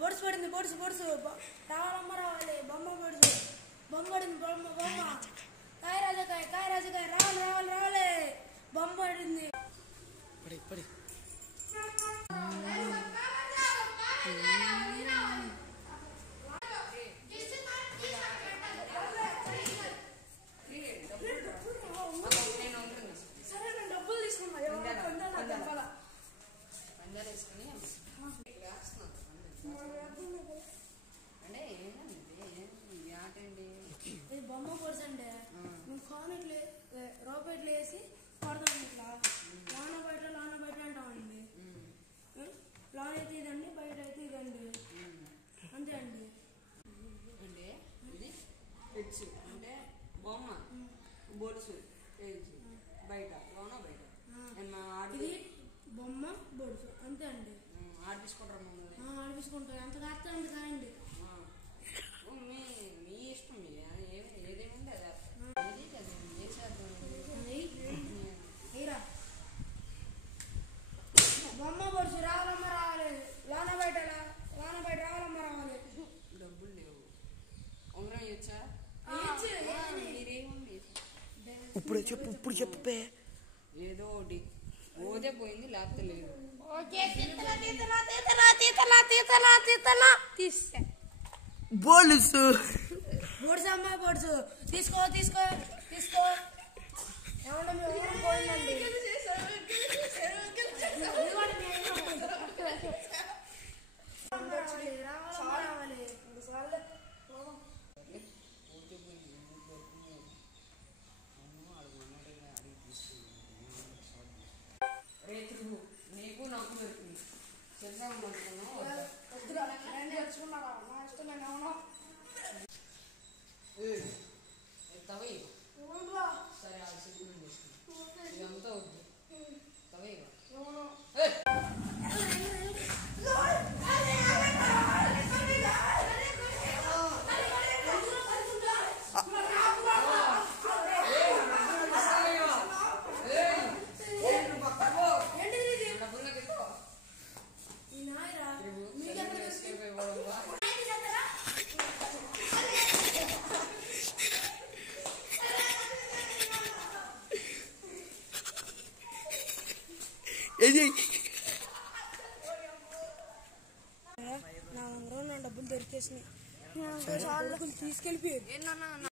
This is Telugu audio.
బొడుసు పడింది బొడుసు బొడుసు రావాలమ్మ రావాలి బొమ్మ బొడుసు బొమ్మ పడింది బొమ్మ బొమ్మ కాయ రాజకాయ రావాలి రావాలి రావాలి బొమ్మ పడింది పడి బొమ్మ పొడుసు అంటే మేము ఫోన్ ఇట్లా రూపాయి ఇట్లా వేసి కొడతాం ఇట్లా లోన బయట అంటామండి లోన్ అయితే ఇదండి బయట అయితే ఇదండి అంతే అండి అంటే ఇది హెడ్స్ అంటే బొమ్మ బొడుసు బయట లోన బయట ఇది బొమ్మ బొడుసు అంతే అండి ఆడిపించుకుంటారు ఆడిపించుకుంటారు ఎంత కాస్త అంత కాయండి మీ ఇష్టం ఏదేముంది అది బొమ్మ పొడుసు రావాలమ్మ రావాలి లోన బయట రావాలమ్మ రావాలి డబ్బులు లేవు ఉంగరం ఇచ్చా మీరేముంది ఇప్పుడు చెప్పే ఏదో ఒకటి ఓదే పోయింది లేకపోతే లేదు బొలుసు అమ్మ బొడుసు తీసుకో ఏమన్నా మీ ఊరు పోయిందండి రావాలి రేతులు నీకు నాకు దొరికింది చేద్దాం తెచ్చుకున్నారా నా ఇష్టం నేను ఏమన్నా తవై సరే అది సెటిల్మెంట్ చేసుకుంటాం ఇదంతా వద్దు తవై నా డబ్బులు దొరికేసినాయి తీసుకెళ్ళిపోయారు